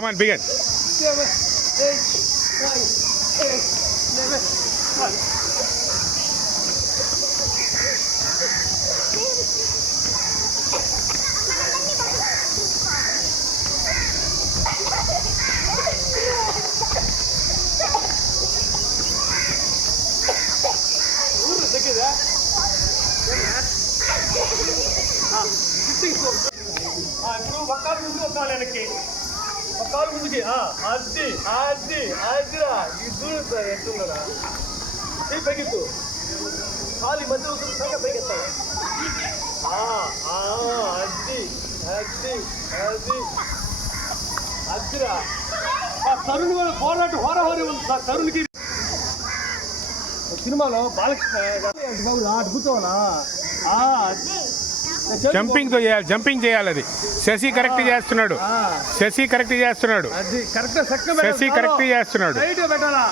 Come on, begin. 7, 8, 9, 8, 11, 12. ఇప్పుడు ఒక్కలు ముందు ఒక్కలు వెనక్కి ఒక్కలు ముందుకి అది అది అదిరా ఇది చూడు ఎట్లుందరా పైకెత్తు కాలి మధ్య సంగ పైకెత్తాలి అది అది అది అదిరా తరుణ్ పోరాటు హోరహోరి ఉంది సార్ తరుణ్కి సినిమాలో బాలకృష్ణ అద్భుతమనా జంపింగ్ జంపింగ్ చేయాలి. అది శశి కరెక్ట్ చేస్తున్నాడు. శశి కరెక్ట్ చేస్తున్నాడు. అది కరెక్ట్ శశి కరెక్ట్ చేస్తున్నాడు. పెట్టాలా